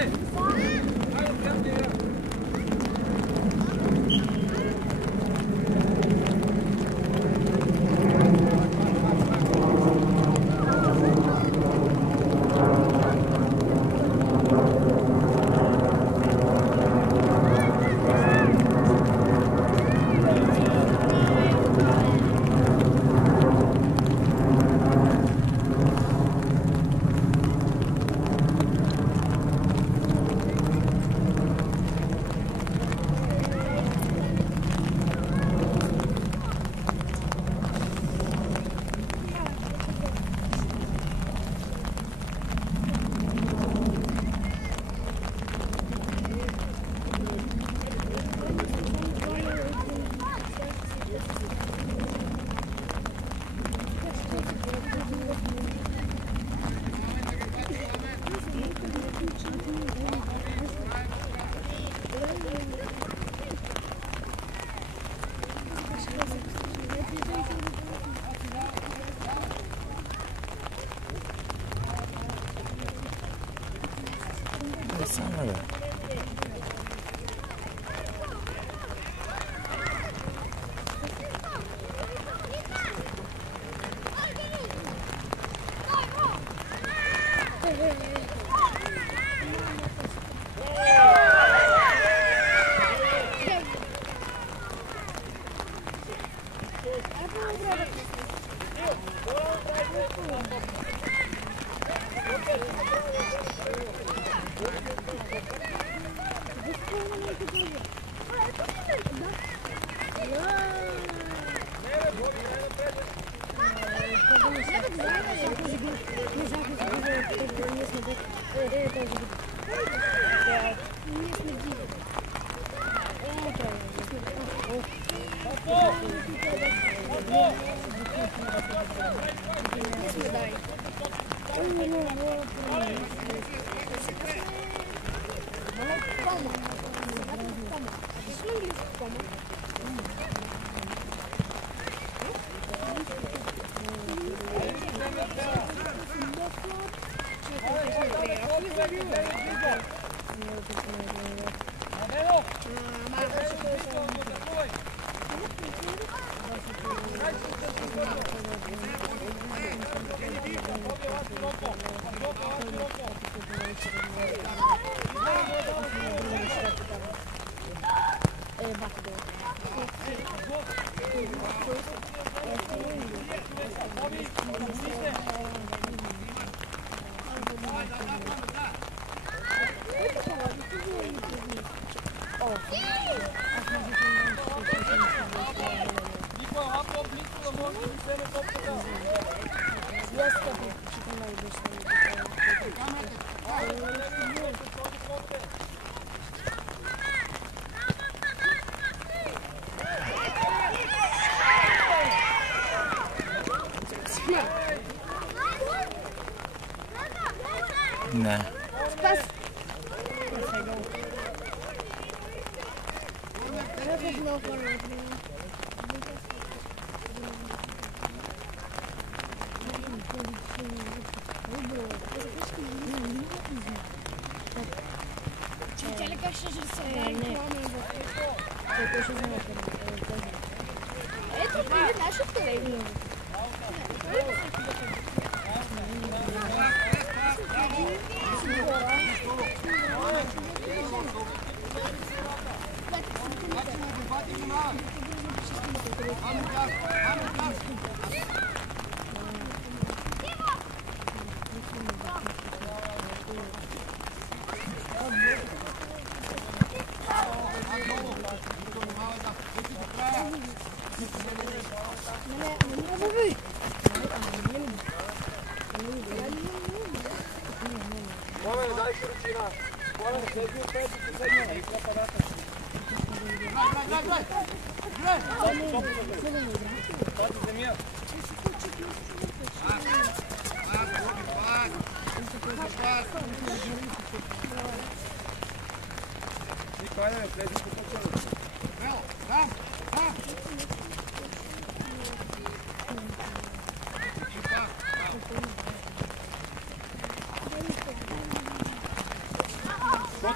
Ne.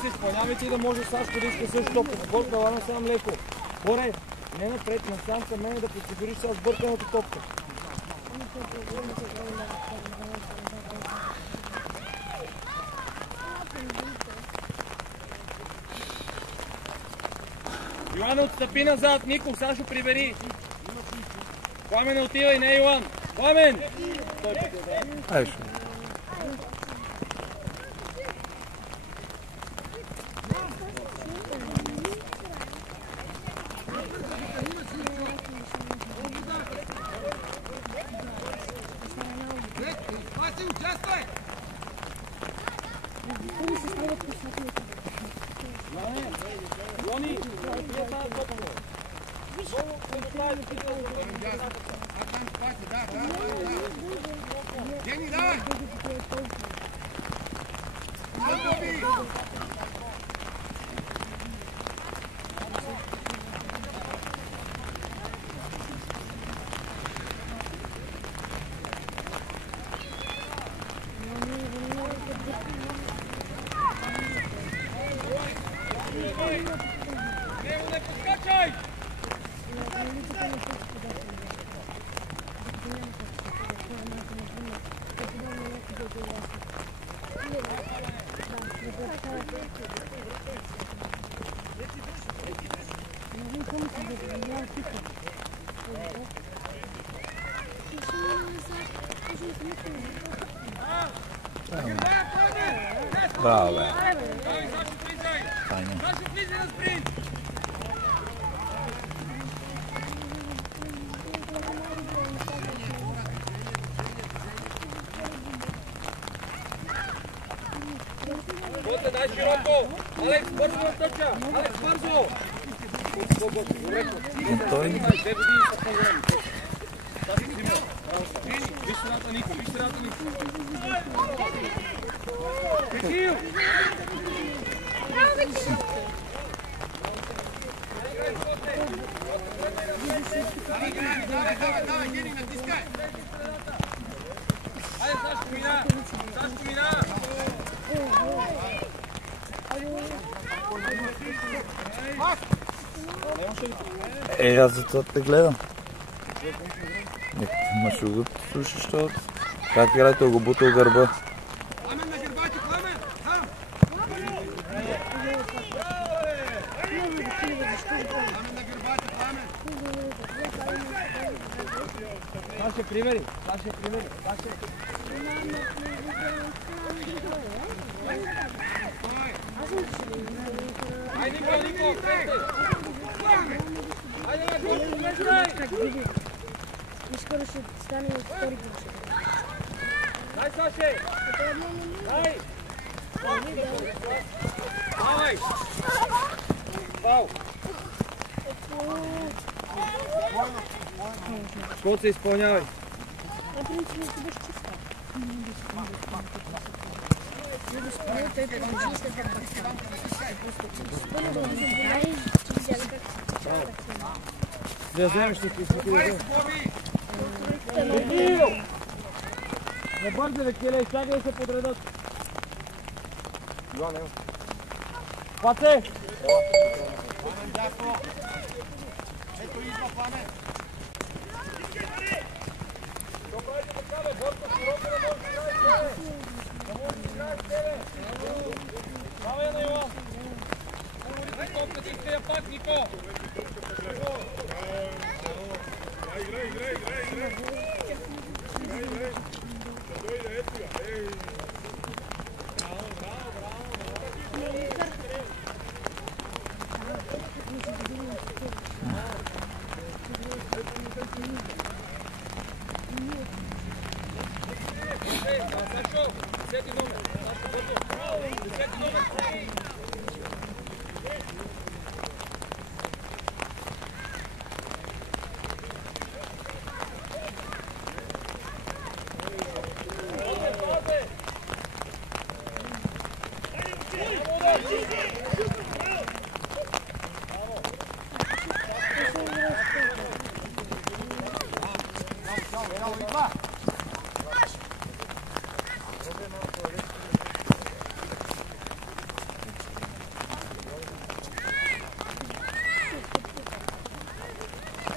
Коци, изпълнявайте и да може Сашко да иска също топка. Сбърка, лана сам леко. Горе, не напред, насам към мене да подсигуриш сега сбърканата топка. Йоан, отстъпи назад, Нико, Сашо прибери. Пламен, отивай, не Йоан. Пламен! Айшо. Bravo, beh. Fajno. Боте, дай широко! Алекс, бързо да тъча! Алекс, бързо! Той... Виж средата, Нико, виж средата, Нико! Бекил! Давай, Гени, натискай! Айде, Сашко мина! Сашко мина! Аз за това те гледам. Ма ще го слушаш, защото как играйте го бутал гърба. Пламен на гърбайте, Пламен! Саше, примери! Саше, примери! Саше! Ай, Нико, Нико! Айде, Нико, влезай! Скоро ще стане втори път. Дай, Саше! Дай! Давай! Пау! Кот се изпълнявай! На принцип не бъдеш чиста. Не да спомня, той продължи след това. Спомня да го забираеш, че взяли как да вземеш такива да вземеш. Не бързе, Келе, чакай да се подредат. Паце! Пламен, дясно! Ето идва, Пламен! Що правите така, бе? Борка, широко да може да играеш, да може да играеш, Келе! Давай на Йоан! Нико, иска я пак, Нико!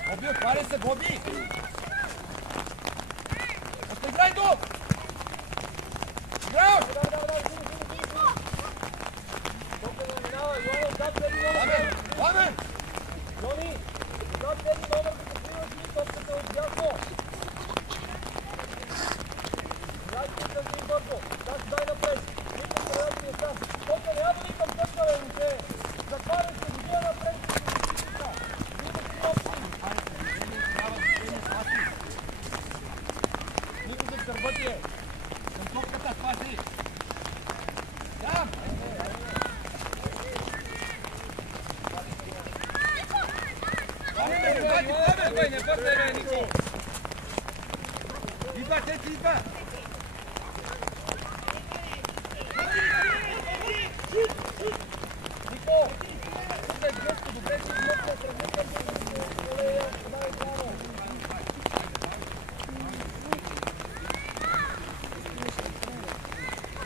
Боби, отваря се, Боби! Още играй тук! Играй! Пламен! Йони! Отзад тези номер, като приемаш ли топката от дясно? Играйте към един бързо. Таш дай напред. Никам предателя там. Топка няма да никам тъпка, бе, момче. Затваряй се, година напред. Нико за сърбътие. Към топката, спаси. Там! Бе, не бързай, бе, Нико! Идва, теци, идва! Нико! Тук е гръцко, добре си гръцко, сравнително дай право!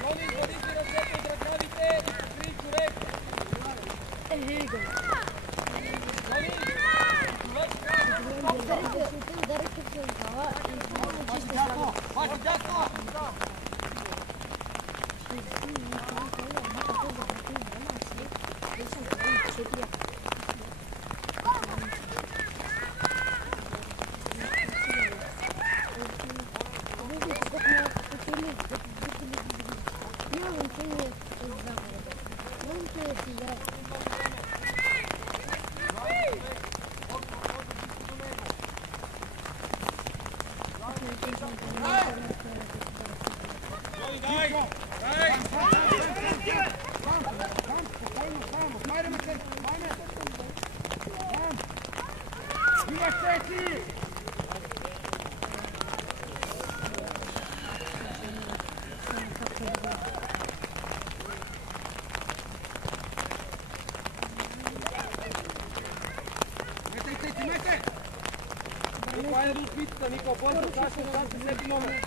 Йони, извади си ръцете от ръкавите и покри човек! Йони! Паки дясно! Нико, бързо, Сашко, всеки номер.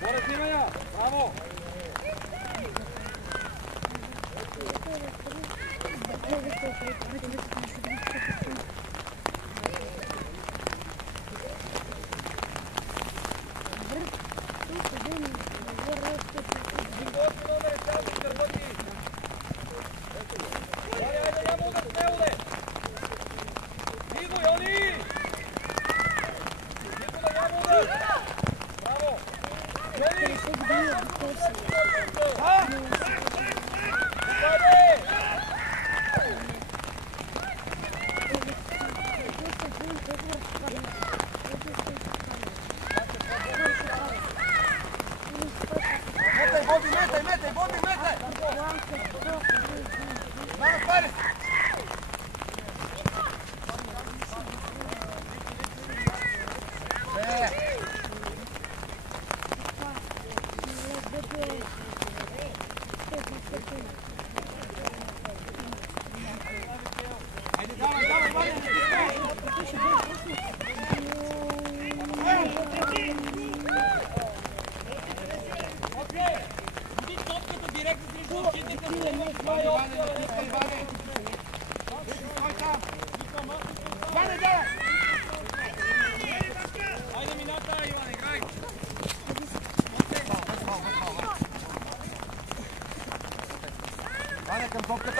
Горе снима я! Браво!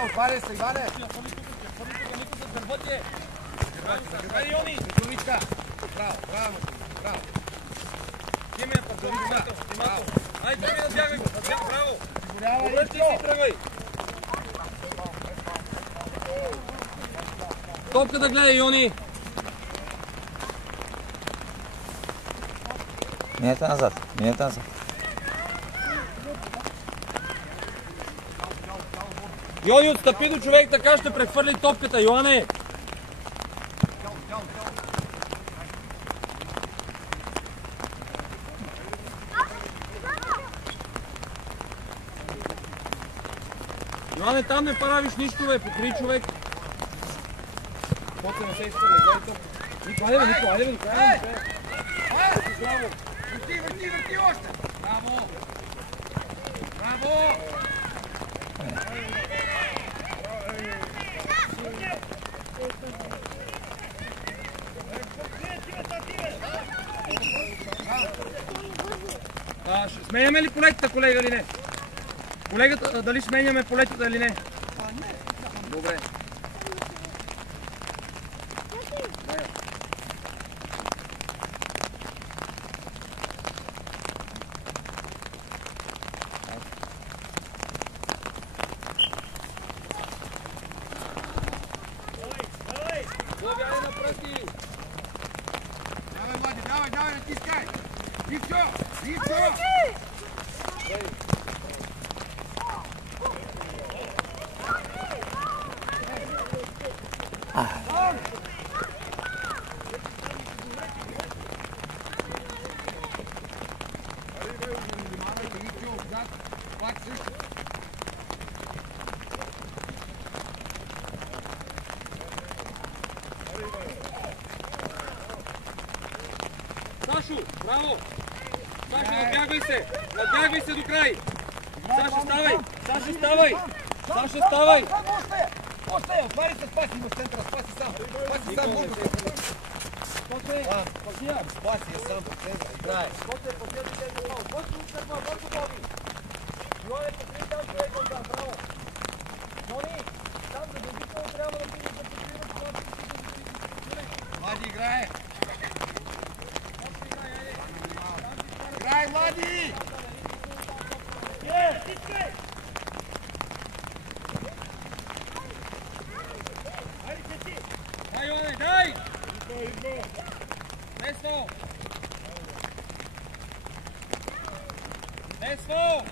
Отваряй се, Иване! Айде, Йони! Браво, браво, браво! Ти ме е път, внимателно! Айде, ми надягай го! Браво! Обръчи си, тръгвай! Топка да гледа, Йони! Минете назад, минете назад. Йони, отстъпи до човек, така ще прехвърли топката, Йоане! Йоане, там не правиш нищо, бе, покри човек. После не се иска, не дай топката. Нико, айде бе, Нико, айде бе, Нико, айде бе, Нико. Върти още! Браво! Браво! Сменяме ли полетата, колега, или не? Колегата, дали сменяме полетата или не? Добре. Забягай на пръсти! Давай, Влади, давай, натискай! Ивчо! Сашо, браво! Сашо, надбягвай се до край! Сашо, ставай! Сашо, ставай! Още, отвари се, спаси в центъра, спаси сам много. Спаси я сам в центъра, играе. Влади, играе! Играй, Влади! Дай, Йоане, дай! Десво! Десво!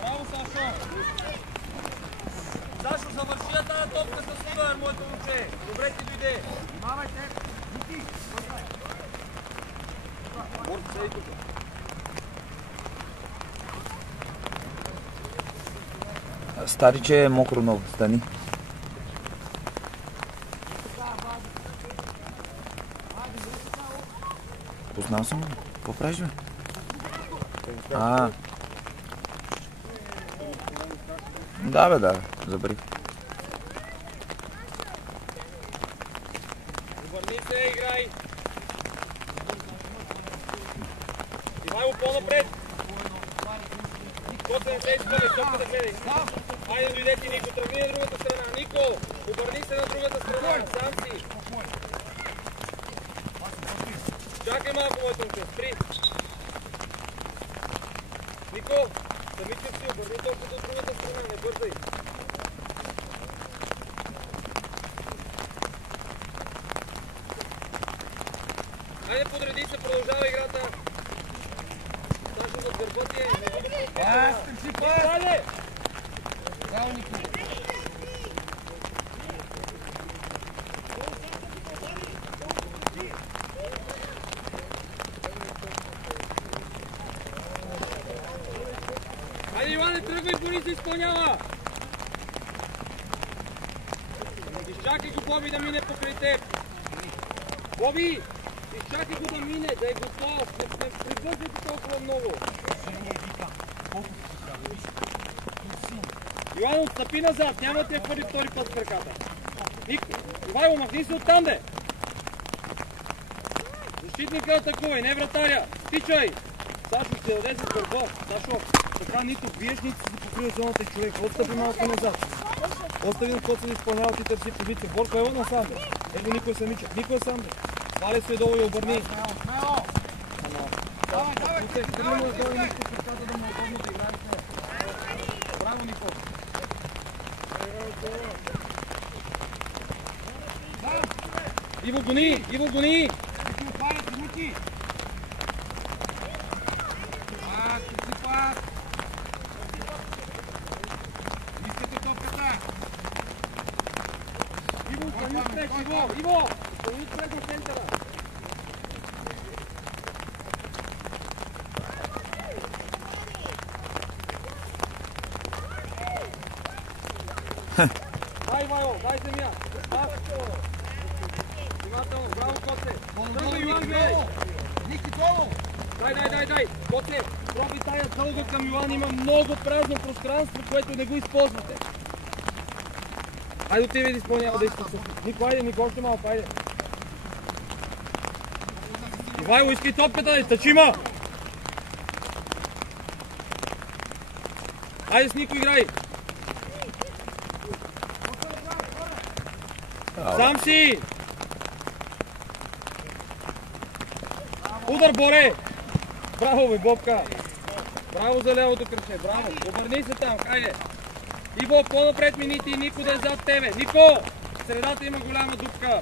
Браво, Сашо! Сашо, завърши я тази топка с удар, моето момче! Добре ти дойде! Внимавайте! Ники! Борт, седи тук! Стариче е мокро много, стани. Познал съм го. Какво правиш, бе? Да, забри. Обърни се, играй! Ивайло, по-напред! Коце не се изпъде, топка да седи! Хайде, дойде ти, Нико, тръгни на другата страна! Нико, обърни се на другата страна, сам си! Чакай малко, моето момче, спри! Нико, самичък си, обърни топката от другата страна, не бързай! Хайде, подреди се, продължава играта! Сашо зад гърба ти е, не го да Хайде! Браво, Ники! Хайде, Иване, тръгвай, Бони се изпълнява! Изчакай го, Боби, да мине покрай теб! Боби! Изчакай го да мине, да е готов! Не прибързвайте толкова много! Иван, отстъпи назад, няма да те хвърли втори път с краката! Ивайло, махни се оттам, бе! Защитника атакувай, не вратаря! Стичай! Сашо ще даде за гърба! Сашо, така нито биеш, нито си покрива зоната и човек. Отстъпи малко назад. Остави на който се изпълнява, ти търси позиция. Борко, ево насам, бе! Его никой самичък, никой сам, бе! Валя се долу и обърни. Давай! Браво, Нико! Иво гони! Ники, отваряйте, Ники! Пас! Искате топката! Иво, стани отпред, Иво! Стани отпред на центъра! Дай, Вайло, дай земя. Внимателно, браво, Коце. Тръгвай, Йоан, гледай. Ники, долу! Дай. Коце, проби тая дълга към Йоан. Има много празно пространство, което не го използвате. Айде от тебе да изпълнява действия. Нико, още малко, айде. Ивайло, искай топката, стачима! Айде с Нико играй! Сам си! Удар, Боре! Браво, бе, Бобка! Браво за лявото кръче, браво! Обърни се там, хайде! Иво, по-напред мините и Нико да е зад тебе! Нико! В средата има голяма дупка!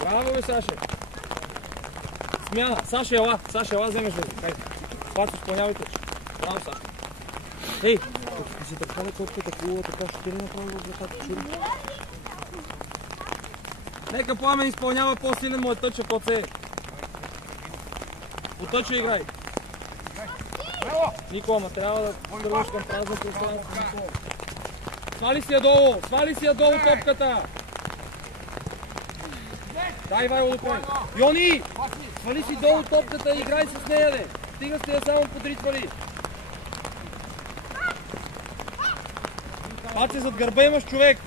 Браво, бе, Саше! Смяна! Саша, ела! Вземеш вързи! Хайде! Пак изпълнявайте! Браво, Саша! Ей! Ако си дърпане топката хубава, така ще ли направи в вратата? Чури! Нека Пламен изпълнява по-силен му е тъча, Коце! По тъча играй! Нико, ама трябва да тръгваш към празно пространство. Свали си я долу топката! Дай, Вайло, да прави. Йони! Свали си долу топката и играй с нея, де! Стига сте я само подритвали. Паци, зад гърба имаш човек.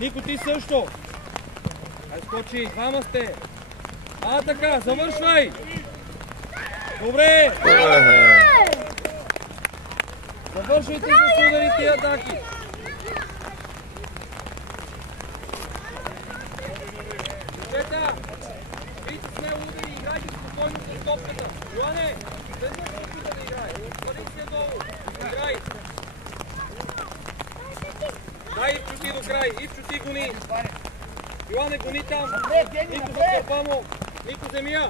Нико, ти също. Ай, скочи, двама сте. Така, завършвай! Добре! Завършвайте с ударите и атаки. Момчета, вийте с нея удари и играйте спокойно с топката. Йоане, след топката да играе. Отвади се долу. Играй. Дай Ивчо до край. Ивчо ти гони. Йоане, гони там. Нико за кърпа му. Нико земя.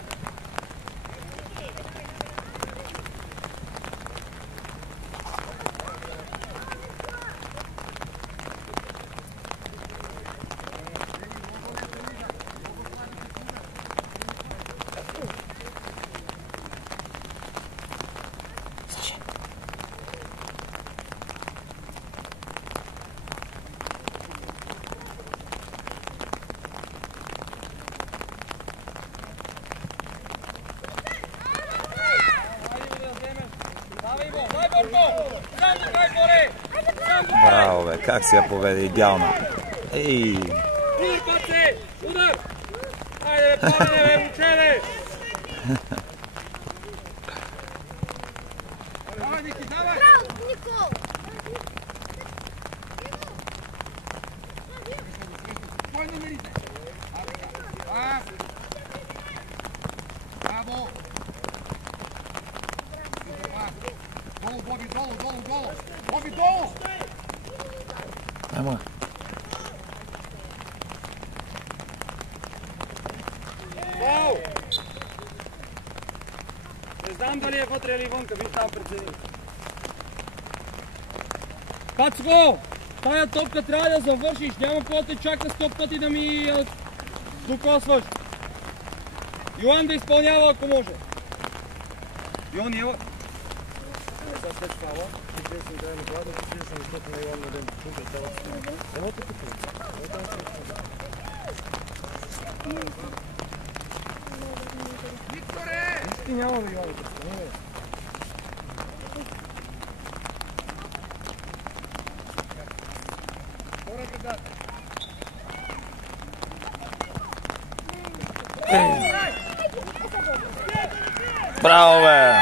Браво, бе, как се я поведе идеално. Ей! Удар, паце! Удар! Айде, бе, Пламене, бе, момчеле! Давай, Ники, давай! Браво, Нико! Спокойно мерите! Браво! Долу, Боби, долу! Боби, долу! Ама. Вау! Не знам дали е вътре или вънка, виж там прецени. Пацко! Тая топка трябва да завършиш, няма какво да те чака 100 пъти да ми я докосваш. Йоан да изпълнява, ако може. Йоан, ела. Сега след фала, ти трябва да се играе на глада, да си съм защото на Йоан на ден. Чукай, това си. Едно тук тук. Викторе! Нищо ти няма да Йоан, представи ме. Браво, бе!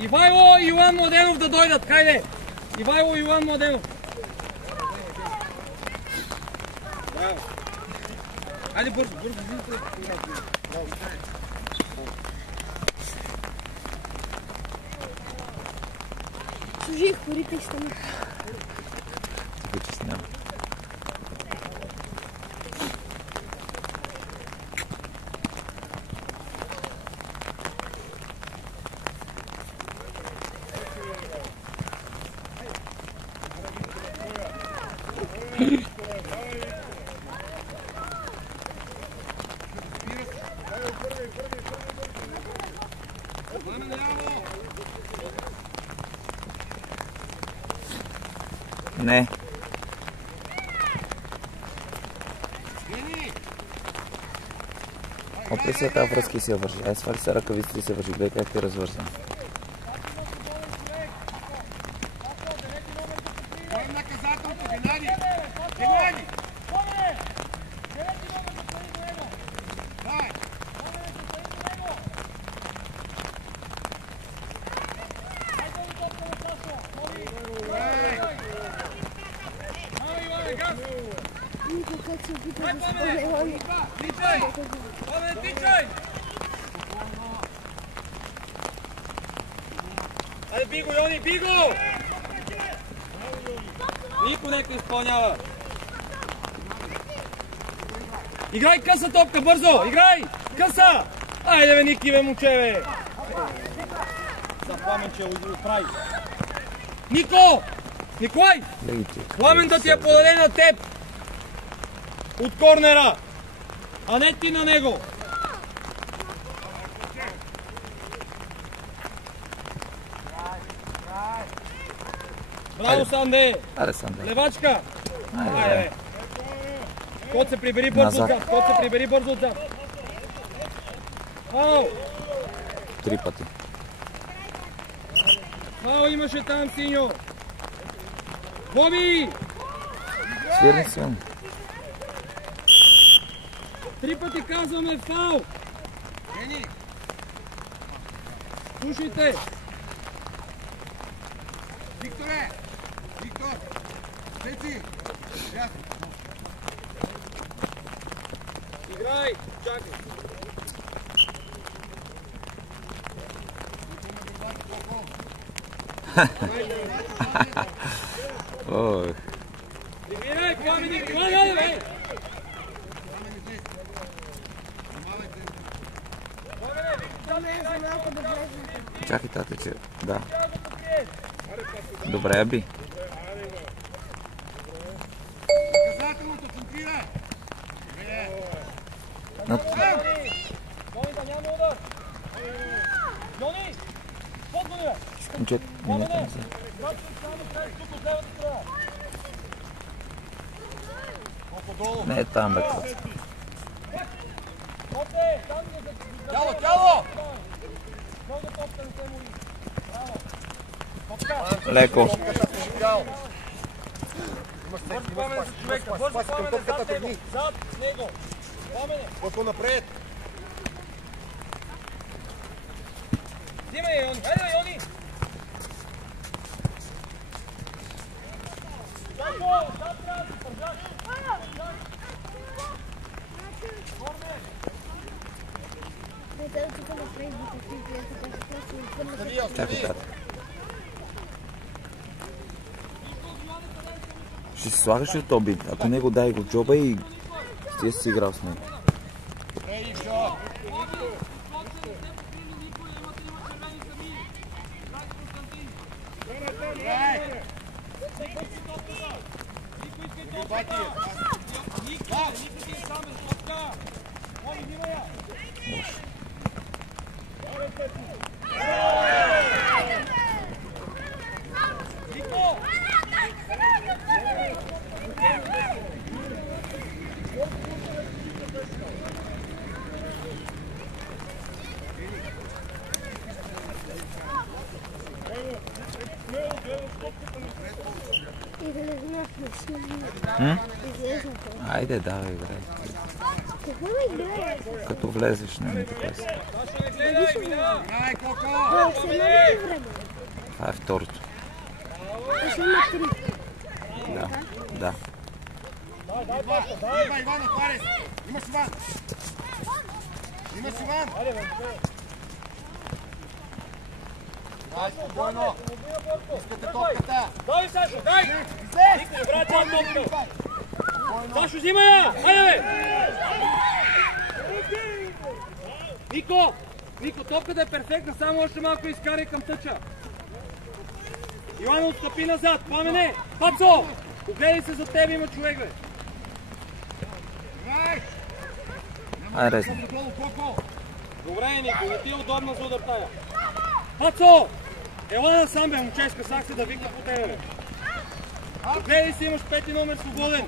Ивайло и Йоан Младенов да дойдат, хайде! Ивайло и Йоан Младенов. Браво! Хайде бързо, бързо. Служих хорите и штани. Тук че сняма. Не. Опри се тази връзка и се я вържи. Ай, свали се ръкавиците и се вържи. Гледай как ти развърза. Айде, Биго, Йони, Биго! Никой нека изпълнява. Играй къса топка, бързо! Играй! Къса! Айде, бе, Ники, бе, момче, бе! За Пламен, че прави. Нико! Николай! Пламен да ти я подаде на теб! От корнера! А не ти на него! Браво, Санде! Аре, Санде. Левачка! Айде, бе. Кот се прибери бързо отзад! Кот се прибери бързо отзад! Фаул! 3 пъти. Фаул имаше там, синьо! Боби! Свирни, свирни. 3 пъти казваме фаул! Слушайте! Викторе! Виктор! Деци! Играй! Чакай! Ой. Играй, Пламеник! Играй, бе! Чакай, тате, че... Да. Добре, Аби. Наказателното, центрирай! Йони, да няма удар! Йони! Подгони, бе! Момчет, минете не се. Не е там, бе, коца. Тяло, тяло! Леко. Бързо, Пламен, за човека! Бързо, Пламен, зад него! Зад него! Пламене! Колко напред! Взимай, Йони! Хайде, Йони! Чакай, тате. Ще си слагаш ли Тоби? Ако не го дай го в джоба и ти си играл с него. Айде, давай, играй. Като влезеш, не ми така си. Това е второто. Да, да. Иван, отваряй! Имаш Иван! Имаш Иван! Дай, спокойно! Искате топката! Дай, Сашо, дай! Никой, брат, топка! Сашо, взимай я! Хайде, бе! Нико! Нико, топката е перфектна, само още малко изкарай към тъча. Йоана, отстъпи назад! Пламене! Пацо! Погледай се за тебе, има човек, бе. Ай, резни. Добре, Нико, не ти е удобно за удар тая. Пацо! Ела насам, бе, момчешка, сак се да викна по тебе, бе. Погледай си, имаш 5 номер свободен.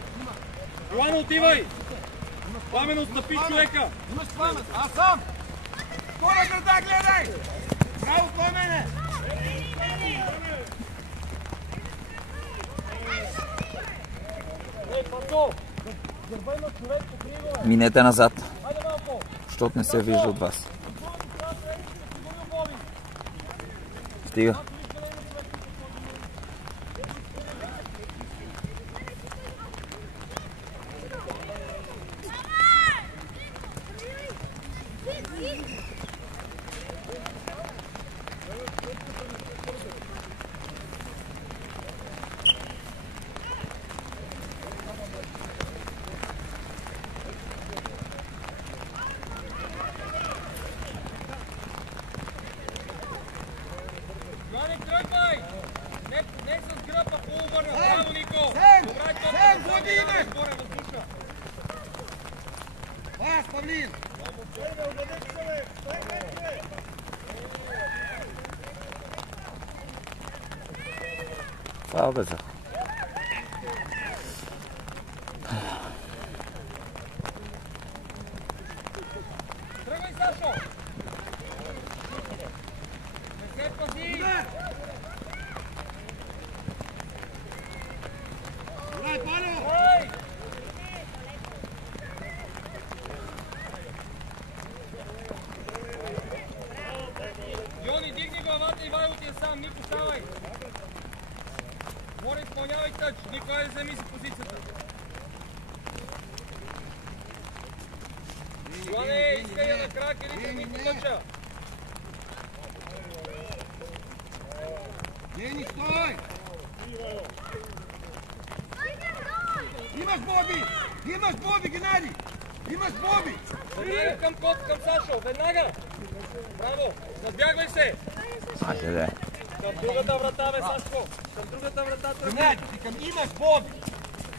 Йоана, отивай! Пламено, отстъпи човека! Имаш пламен, аз сам! Кой на града, гледай! Браво, Пламене! Ей, Пацо! Гърба има човек, покри го, бе! Минете назад, Хайде малко! защото не се вижда от вас. Стига. Йоани, тръгвай! Не с гръб, а по-обърна. Браво, Нико! Сен, води име! Пас, Павлин! Фаул бе, Захо. Тръгвай, Сашо! Не се пази! Дай, Пано! Ой! Йони, дигни главата, Ивайло ти е сам. Нико, ставай! Моля, изпълнявай тъч. Нико, айде вземи си позицията. Йоане, искай я на крак или Нико тъча. Дени, стой! Имаш Боби! Имаш Боби, Геннади! Имаш Боби! Веднага към код, към Сашо, веднага! Браво! Надбягвай се! Айде, де. Към другата врата, бе, Сашко! Към другата врата тръгни! Геннади, ти към имаш Боби!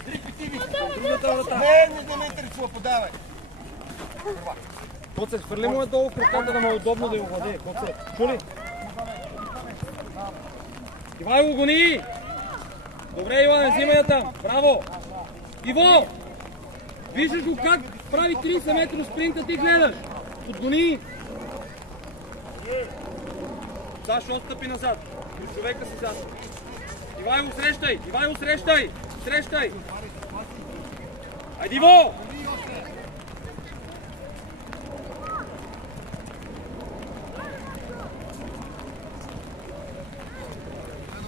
Три пети Към другата врата! Не ме интересува, подавай! Коце, хвърли му е долу в краката да му е удобно да го владее. Коце, чули? Ивайло, гони! Добре, Иване, взимай я там. Браво! Иво! Виждаш го как прави 30 метра спринта, ти гледаш. Подгони! Сашо, отстъпи назад. При човека си зад. Ивайло, срещай! Ивайло, срещай! Срещай! Айде, Иво!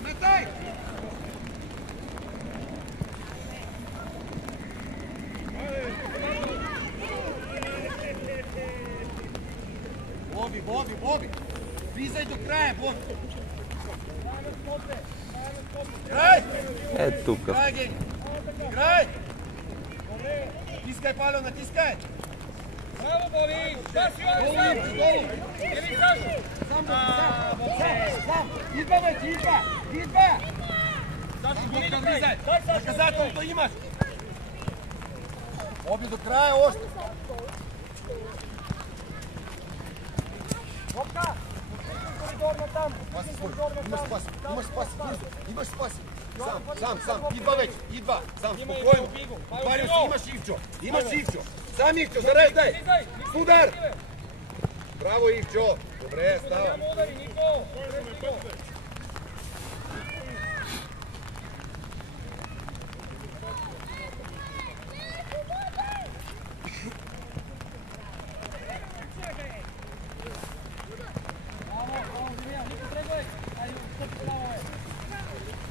Метай! Боби! Влизай до края, Боби! Играй! Е, тук. Играй, Гени! Играй! Натискай, Палео, натискай! Браво, Боби! Сашо, Ивайло, сам! Долу! Ели, Сашо! Сам! Идва, вече, идва! Сашо, гони Тук до край! влизай! Дай, Сашо! Наказателното имаш! Боби, до края още! Топка! Коридор на там! Имаш спаси! Сам! Идва вече! Идва! Сам, спокойно! Отварям си, имаш Ивчо! Сам Ивчо, зареждай! Удар! Браво, Ивчо! Добре, става! Няма удари, Нико!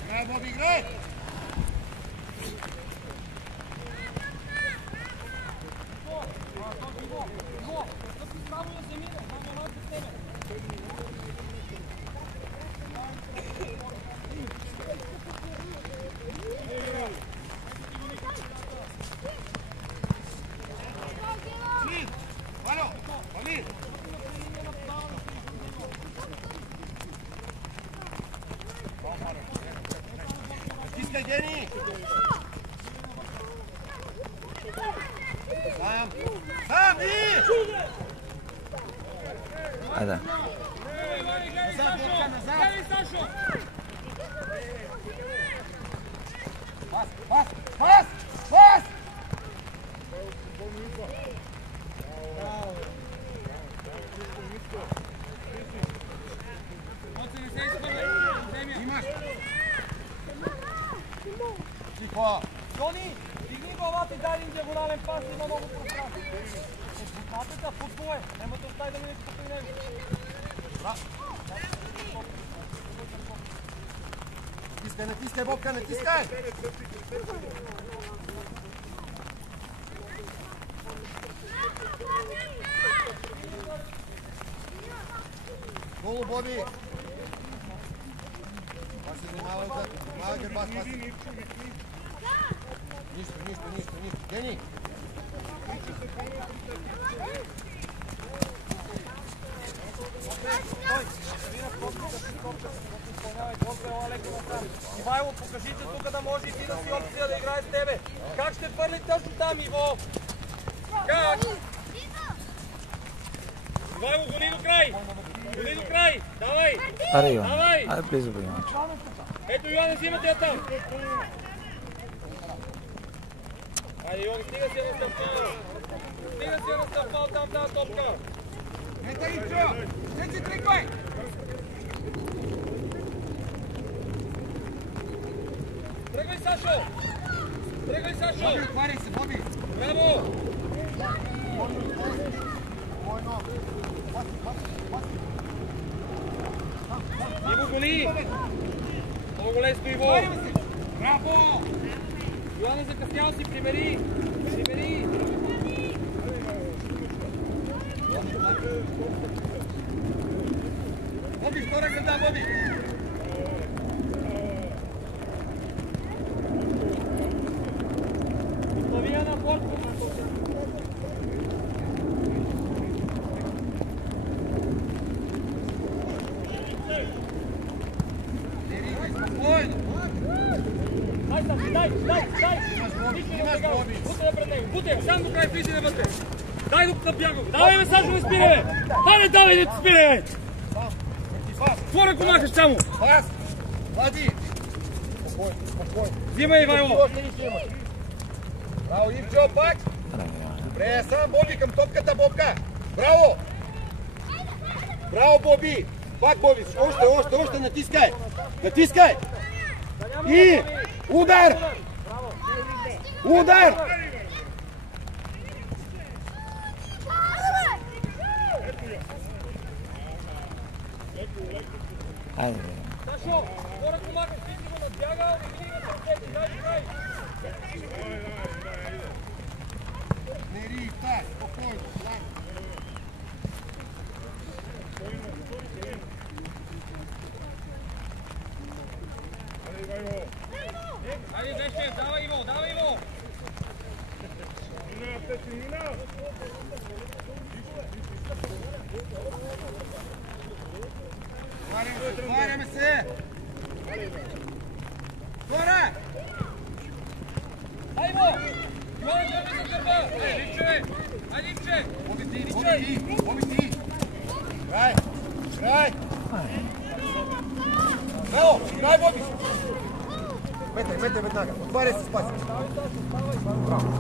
Играй, Боби, играй! Палин! Натискай, Гени! Сам! Сам, и! Айде. Назад, Бобка, назад! Пас, пас, пас! Пас! Имаш! Тихо! Тони, дигни главата и дай един диагонален пас, има много пространство. Отбукнатата, футбол е, няма да остави да минеш покрай него. Натискай, натискай, Бобка, натискай! Долу, Боби! Това се занимава гърба с паси. Нищо. Гени! Ивайло, покажите тук да може и ти да си опция да играе с тебе. Как ще хвърли точно там, Иво? Как? Ивайло, гони до край! Гони до край! Давай! Аре, Иван. Давай! Айде близо, Иванчо. Ето, Йоан, взимате я там! Айде, Йоан, стига си на стъпал! Стига си на стъпал там тази топка! Ето, Ивчо! Не си триквай! Тръгвай, Сашо! Тръгвай, Сашо! Боби, отваряй се, Боби! Браво! Иво, гони! Много лесно, Иво! Браво! Йоанна, закъснял си, примери! Примери! Боби, втора града, Боби! Славия на борт! Спокойно! Дай, дай! Имаш Боби! Бутер пред него! Бутер! Сам до край влизане вътре! Дай докато набягам! Давай, бе, Сашо, не спирай, бе! Хайде, давай, не спирай, бе! Твора, ако махаш само! Пас! Влади! Спокойно! Взимай, Ивайло! Браво, Ивчо, пак! Добре, сам Боби към топката, Бобка! Браво! Браво, Боби! Пак, Боби! Още, натискай! Натискай! И удар! Удар! Айде, Сашо, твора, ако махаш, ти си го надбягал и винаги на теб, дай, дай! Не рифтай, спокойно! Айде, Вещев, давай Иво, давай Иво! Отваряме се! Хора! Дай Иво! Йоан, гърби за гърба! Ивче! Айде, Ивче! Боби ти! Край! Мело! Край, Боби! Метай веднага! Отваряй се, спаси! Браво!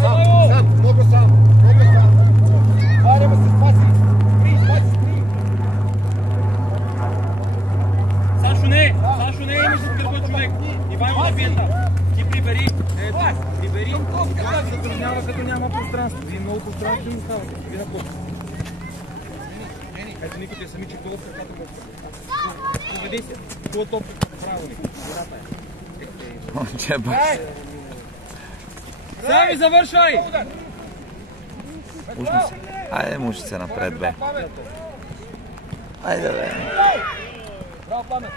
Сам! Много сам! Отваряме се, спаси! Спри! Сашо, не, имаш от гърба човек! Ивайло да бие там! Ти прибери! Ето, прибери! Това се затруднява, като няма пространство. Вие много пространство им оставате. Ви на кофе. Ето, никой те сами, че долу в ръката кофе. Поведи се. Това топка. Браво, Нико. Играта е. Момче, баш. Сега ми завършай! Ушни се. Айде, мушице напред, бе. Айде, бе. Браво, Пламен!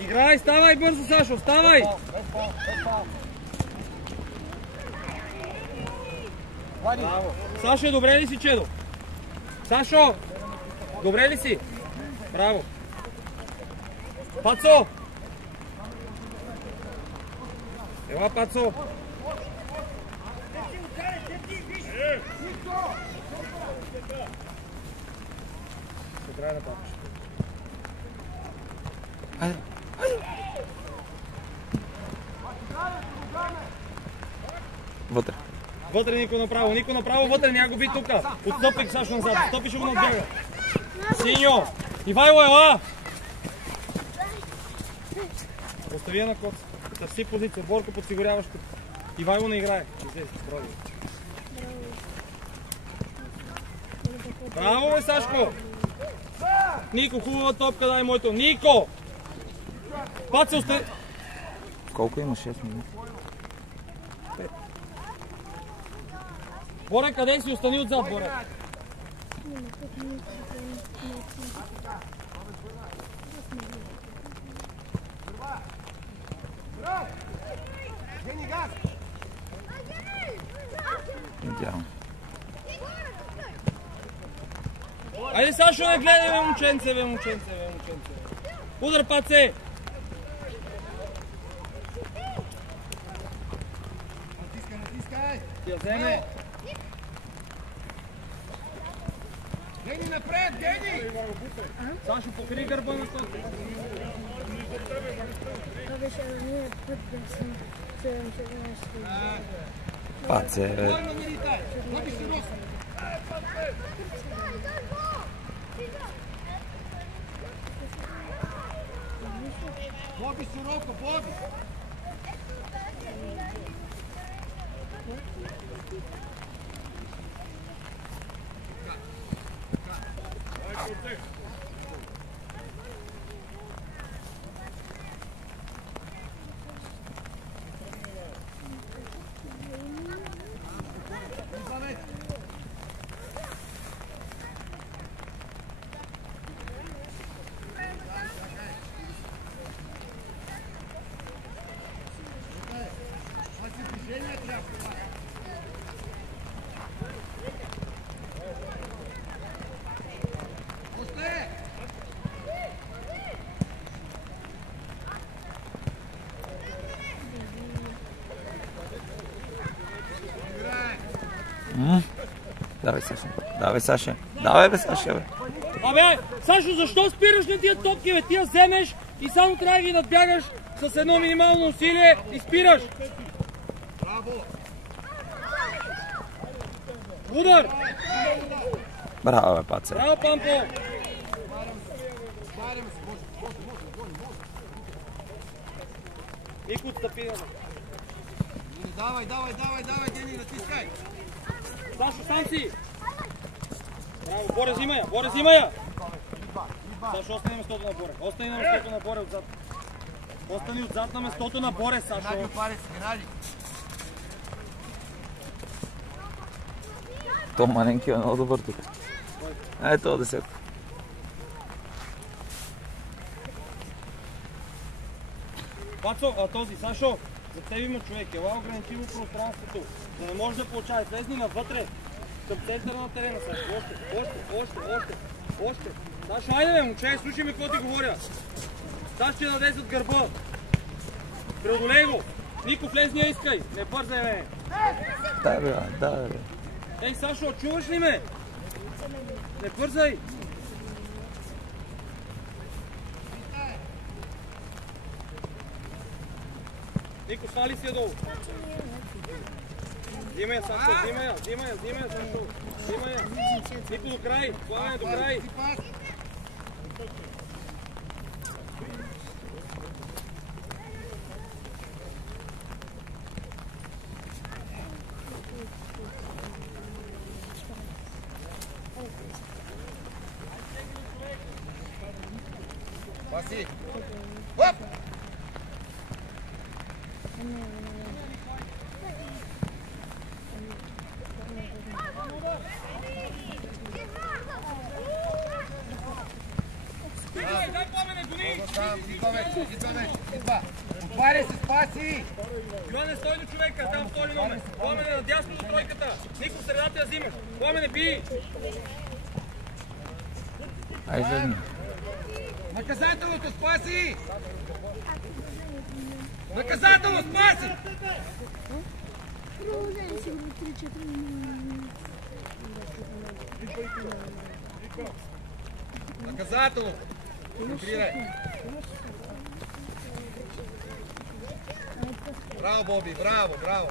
Играй, ставай бързо, Сашо, ставай! Браво. Сашо, добре ли си, чедо? Сашо, добре ли си? Браво. Пацо! Ела, Пацо! Ще трябва да папаш. Айде. Вътре. Вътре Нико направо, вътре, няма го би тука. Отстъпи Сашо назад, отстъпи, ще го надбяга. Синьо! Ивайло, ела! Остави я на коца. Търси позиция, Борко подсигуряваш тук. Ивайло не играе. Браво, бе, Сашко! Нико, хубава топка, дай моето. Нико! Пат се остави. Колко има? 6 минути. Боре, къде си? Остани отзад, Боре. Идеално. Айде, Сашо, не гледай, бе, момченце. Удар, Паце! Натискай! Ти я вземе. Гени напред, Гени! Сашо, покри гърба на стота. Това беше единият път да съм 7-14. Паце, бе. Бойно не литай! Боби широко! Боби широко, Боби! Давай, Саша. Давай, бе, Саша, бе. Абе, Сашо, защо спираш на тия топки, бе? Ти я вземеш и само трябва да ги надбягаш с едно минимално усилие и спираш. Браво! Удар! Браво, бе, Паце. Браво, Пампо! Нико, отстъпи. Давай, Гени, натискай! Сашо, сам си! Браво, Боре, взима я! Сашо, остани на местото на Боре. Остани на местото на Боре отзад. Остани отзад на местото на Боре, Сашо. То маленки е много добър тук. Ето, десетка. Пацо, този, Сашо, за теб има човек. Ела ограничи го пространството. За да може да получава. Влезни навътре. Към центъра на терена, Сашо. Още. Сашо, айде, бе, момче, слушай ми какво ти говоря. Сашо ти наде зад гърба. Преодолей го. Нико, влезни я искай. Не бързай, бе. Да, бе. Ей, Сашо, чуваш ли ме? Не бързай. Нико, стали си я долу. Взима я, Сашо, взима я, Сашо. Взима я. Нико, до край. Плаване, до край. Паси! Хоп! Идва. Отваряй се, спаси! Иване, стой до човека, там втори номер. Пламене надясно до тройката. Нико, средата я взимаш. Пламене, бий! Ай, задни. Наказателното, спаси! Наказателно, спаси! Продължение сигурно 3-4 минути. Наказателно! Контрирай! Браво, Боби, браво, браво!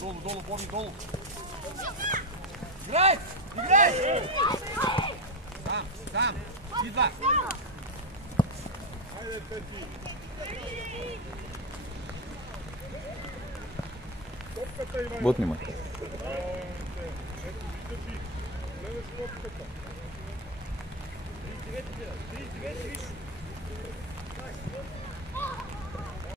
Долу, Боби, долу! Играй! Играй! Сам! Идва! Бутни ме.